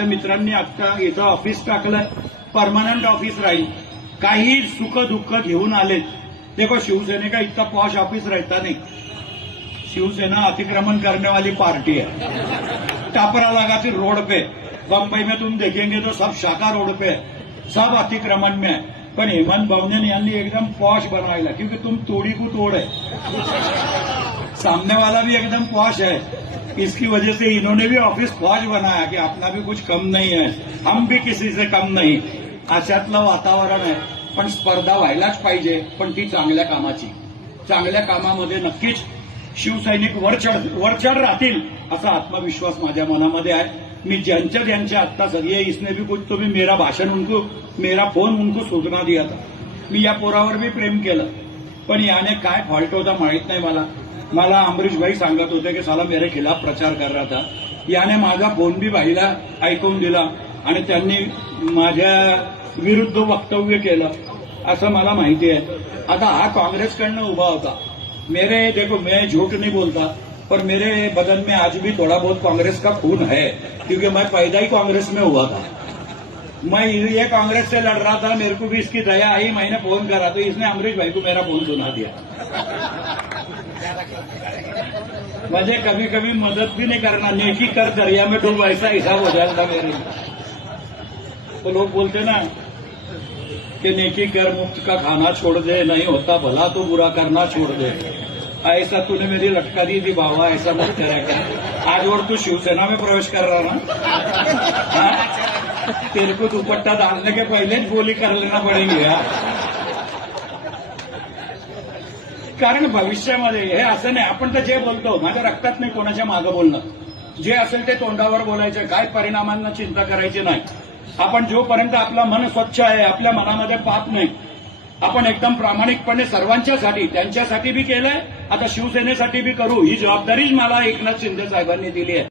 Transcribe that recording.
माझ्या मित्रांनी आता इथं ऑफिस टाकलं, परमनंट ऑफिस राहील. काही सुख दुःख घेऊन आलेत. देखो शिवसेने का इतना पॉश ऑफिस रहता नहीं. शिवसेना अतिक्रमण करने वाली पार्टी है. टापरा लगा फिर रोड पे. बंबई में तुम देखेंगे तो सब शाखा रोड पे है, सब अतिक्रमण में है. पण हेमंत बावनन यांनी एकदम पॉश बनवायला, क्योंकि तुम तोड़ी को तोड़ है. सामने वाला भी एकदम पॉश है. इसकी वजह से इन्होंने भी ऑफिस पॉश बनाया कि अपना भी कुछ कम नहीं है, हम भी किसी से कम नाही. अशातलं वातावरण आहे. पण स्पर्धा व्हायलाच पाहिजे, पण ती चांगल्या कामाची. चांगल्या कामामध्ये नक्कीच शिवसैनिक वरचढ राहतील असा आत्मविश्वास माझ्या मनामध्ये आहे. मी ज्यांच्या आत्ता सगळे इसने भी कुछ तो भी मेरा भाषण उनको, मेरा फोन उनको सूचना दिया था. मी या पोरावर भी प्रेम केलं, पण याने काय फॉल्ट होता माहित नाही मला. मला अमरीश भाई सांगत होते की साला मेरे खिलाफ प्रचार कर रहा था. याने माझा फोन भी भाईला ऐकून दिला आणि त्यांनी माझ्या विरुद्ध वक्तव्य केलं असं मला माहिती आहे. आता हा काँग्रेसकडनं उभा होता. मेरे देखो, मैं झूठ नहीं बोलता, पर मेरे बदन में आज भी थोड़ा बहुत कांग्रेस का खून है, क्योंकि मैं पैदा ही कांग्रेस में हुआ था. मैं ये कांग्रेस से लड़ रहा था, मेरे को भी इसकी दया आई. मैंने फोन करा तो इसने अमरीश भाई को मेरा फोन सुना दिया. मुझे कभी कभी मदद भी नहीं करना, नेकी कर दरिया में डूब, ऐसा हिसाब हो जाएगा मेरे. तो लोग बोलते ना कि नेकी कर मुफ्त का खाना छोड़ दे, नहीं होता भला तो बुरा करना छोड़ दे. ऐसा तूने मेरी लटका दी थी बाबा, ऐसा मत करा कर. आज और तू शिवसेना में प्रवेश कर रहा ना, तेरे को दुपट्टा डालने के पहले गोली कर लेना पडेगी. कारण भविष्यामध्ये हे असं नाही. आपण तर जे बोलतो, माझ्या रक्तात नाही कोणाच्या मागं बोलणं. जे असेल ते तोंडावर बोलायचं, काय परिणामांना चिंता करायची नाही. आपण जोपर्यंत आपलं मन स्वच्छ आहे, आपल्या मनामध्ये पाप नाही, आपण एकदम प्रामाणिकपणे सर्वांच्यासाठी, त्यांच्यासाठी बी केलंय, आता शिवसेनेसाठी बी करू, ही जबाबदारीच मला एकनाथ शिंदे साहेबांनी दिली आहे.